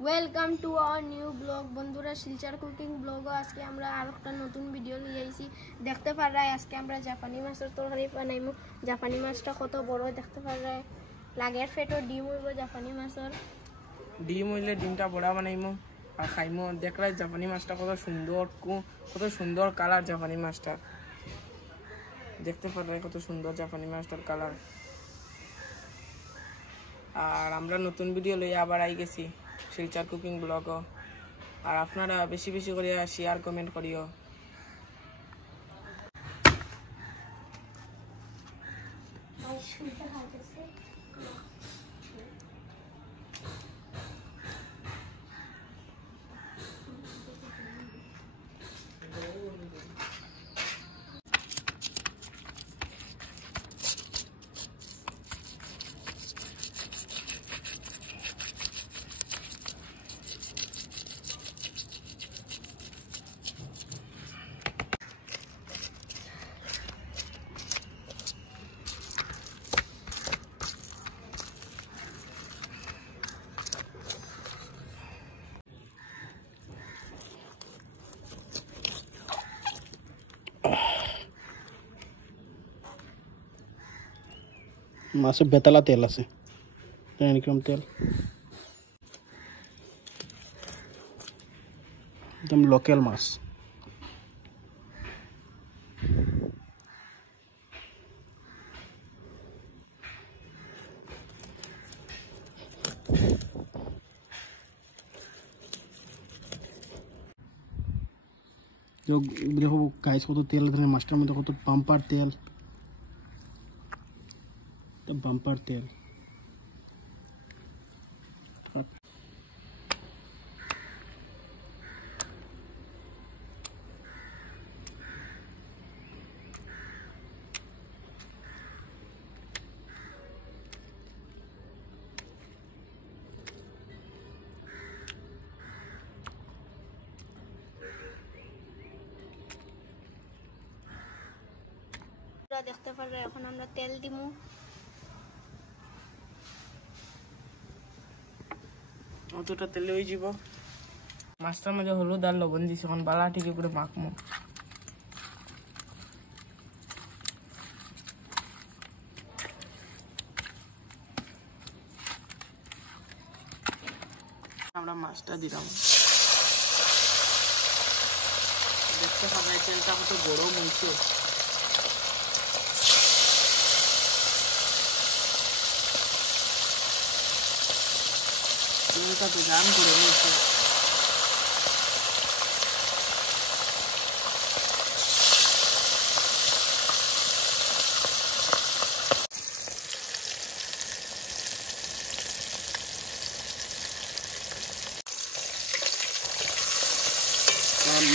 welcome to our new blog বন্ধুরা Silchar cooking blog আজকে আমরা আর একটা নতুন ভিডিও নিয়ে আইছি দেখতে পারায় আজকে আমরা জাপানি মাছের তরকারি বানাইমু জাপানি মাছটা কত বড় দেখতে পারায় লাগের ফেটো ডিম হইব জাপানি মাছের ডিম হইলে ডিমটা বড়া বানাইমু আর খাইমু দেখলাই জাপানি মাছটা কত সুন্দর কালার জাপানি মাছটা দেখতে পারায় কত সুন্দর জাপানি মাছটার কালার আর আমরা নতুন ভিডিও লইয়া আবার আই গেছি শিলচর কুকিং ব্লগ আর আপনারা বেশি বেশি করে শেয়ার কমেন্ট করিও মাছে বেতালা তেল আছে এরকম তেল একদম লোকাল মাছ দেখো গাইস কত তেল মাছটার মধ্যে কত পাম্পার তেল বাম্পার তেল দেখতে পারে এখন আমরা তেল দিমু অতটা তেলে হয়ে যাব মাছটার মধ্যে হলুদ আর লবণ দিছি এখন বালা ঠিক করে মাখমু আমরা মাছটা দিলাম দেখতে পাবে তেলটা কত গরম হয়েছে তেলটা তো জাম করে নিয়েছে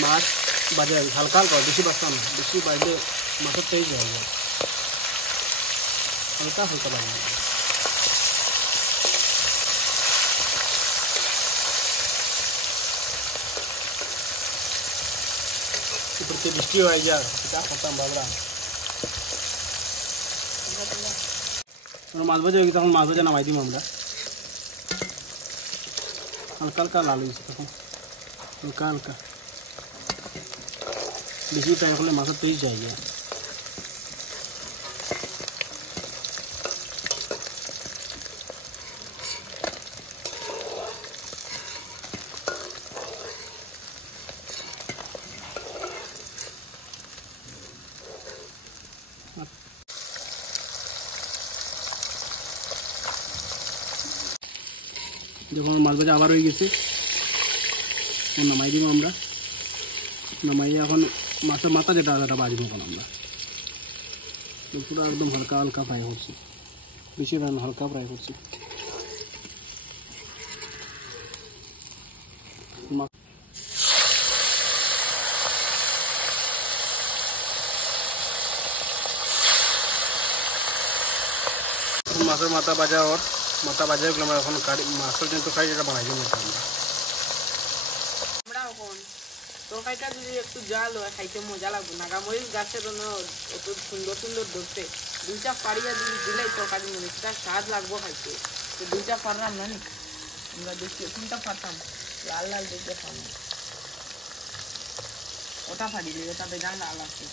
মাছ বাজে হালকা হালকা বেশি বাজতাম না বেশি বাজলে মাছের তেজ হয়ে যায় হালকা হালকা বাজে উপরতে বৃষ্টি হয়ে যায় এটা করতাম বাবরা মাছ ভাজা হয়ে গেছে তখন মাছ ভাজা নামাই দিম আমরা হালকা হালকা লাল হয়েছে তখন হালকা হালকা বেশি ফ্রাই করলে মাছের তেজ যায় যখন মাছ ভাজা আবার হয়ে গেছে নামাই দিব আমরা নামাইয়ে এখন মাছের মাথা যেটা আদাটা বাজবো এখন আমরা পুরো একদম হালকা হালকা ফ্রাই করছি বেশি হালকা ফ্রাই করছি মাছের মাথা বাজা ওর মাথা বাজা গেলে আমরা এখন মাছের কিন্তু খাই যেটা বানাই দিব আমরা এখন তরকারিটা যদি একটু জাল হয় খাইতে মজা লাগবে নাগামরিচ গাছের অত সুন্দর সুন্দর ধরতে দুইটা পাড়িয়া যদি দিলে তরকারি মনে সেটা স্বাদ লাগবো খাইতে তো দুইটা পারলাম না আমরা দেখি কোনটা ফাটাম লাল লাল দেখে ফানো ওটা ফাটিলে ওটা বেজান লাল আছে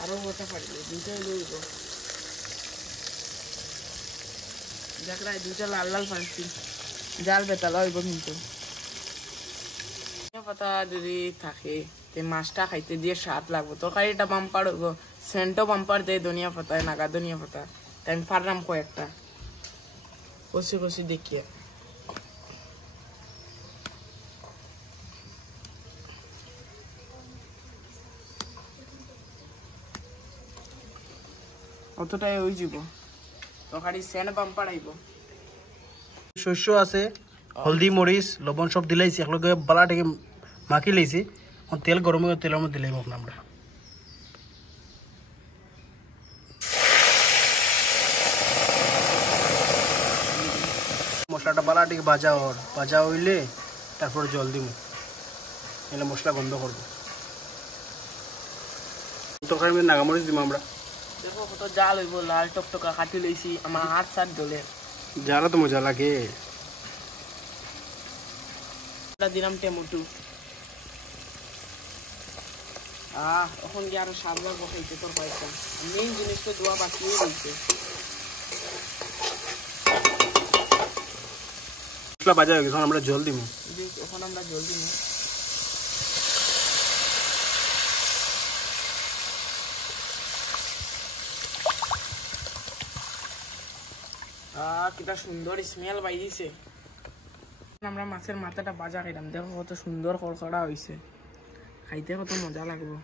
আরো ওটা ফাটিলে দুইটাই লইব দেখরা দুইটা লাল লাল ফাটছি জাল বেতালা হইব কিন্তু পাতা যদি থাকে তে মাছটা খাইতে দিয়ে স্বাদ লাগবো তরকারিটা বাম্পার হইব সেন্টও বাম্পার দেয় ধনিয়া পাতায় নাগা ধনিয়া পাতা তাই আমি ফারলাম কয়েকটা কষি কষি দেখিয়ে অতটাই হয়ে যাব তরকারি সেন্ট বাম্পার আইব শস্য আছে হলদি মরিচ লবণ সব দিলাইছি একলগে বালাটাকে মাখি লাইছি তেল গরম হয়ে তেলের মধ্যে দিলাম আমরা মশলাটা বালাটাকে ভাজা হইলে তারপর জল দিব এলে মশলা গন্ধ করবো তরকারি মধ্যে নাগামরিচ দিব আমরা দেখো কত জাল হইব লাল টকটকা কাটি লইছি আমার হাত সাত জ্বলে জালা তো মজা লাগে দিলাম টমেটো এখন কি আরো স্বাদ লাগবো খাইতে তরকারিটা মেইন জিনিসটা দোয়া বাঁচিয়ে রয়েছে মশলা ভাজা হয়ে গেছে আমরা জল দিব এখন আমরা জল দিব কিটা সুন্দর স্মেল বাইছে আমরা মাছের মাথাটা ভাজা খাইলাম দেখো কত সুন্দর খড়খড়া হয়েছে খাইতে কত মজা লাগবো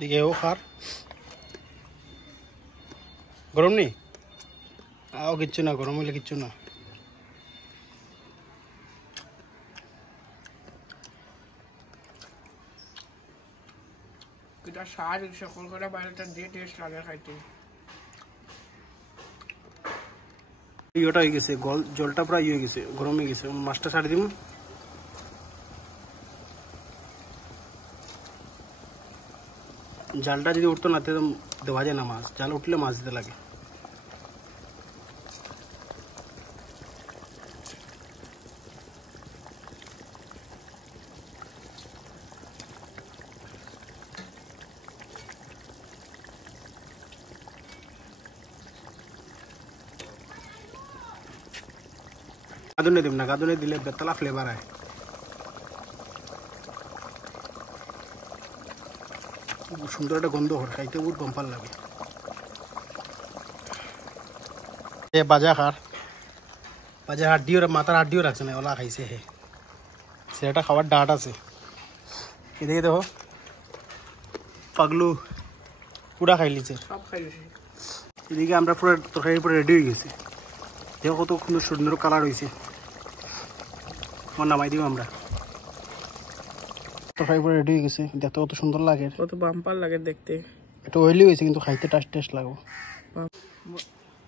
দিকে ও খার গরম নেই কিচ্ছু না গরম হইলে কিচ্ছু না কিটা স্বাদ সকল করে বাইরেটা যে টেস্ট লাগে খাইতে ইয়েটা হয়ে গেছে জলটা প্রায় হয়ে গেছে গরম হয়ে গেছে মাছটা ছাড়ি দিব জালটা যদি উঠতো না দেওয়া যায় না মাছ জাল উঠলে মাছ দিতে লাগে গাদুনে দিব না গাদুনে দিলে বেতলা ফ্লেভার হয় সুন্দর একটা গন্ধ হয় খাইতে বহুত বাম্পার লাগে বাজা হাড্ডিও মাথার হাড্ডিও রাখছে না ওলা খাইছে হে সেটা খাবার ডাট আছে এদিকে দেখো পাগলু পুরা খাই লিছে সব খাইছে এদিকে আমরা পুরো তরকারি পুরো রেডি হয়ে গেছি দেখো কত সুন্দর কালার হয়েছে নামাই দিব আমরা তরকারি পুরো রেডি হয়ে গেছে দেখতে কত সুন্দর লাগে কত বাম্পার লাগে দেখতে একটু অয়েলি হয়েছে কিন্তু খাইতে টেস্ট লাগবে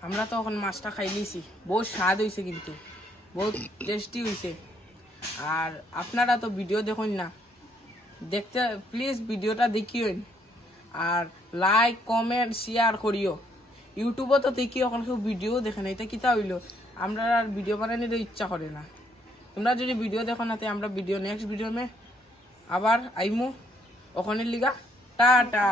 আমরা তো এখন মাছটা খাই নিয়েছি বহুত স্বাদ হয়েছে কিন্তু বহুত টেস্টি হয়েছে আর আপনারা তো ভিডিও দেখুন না দেখতে প্লিজ ভিডিওটা দেখিও আর লাইক কমেন্ট শেয়ার করিও ইউটিউবে তো দেখি এখন কেউ ভিডিও দেখে না এটা কিতা হইলো আমরা আর ভিডিও বানানোর ইচ্ছা করে না তোমরা যদি ভিডিও দেখো না আমরা ভিডিও নেক্সট ভিডিও মে আবার আইমু ওখানে লিগা টাটা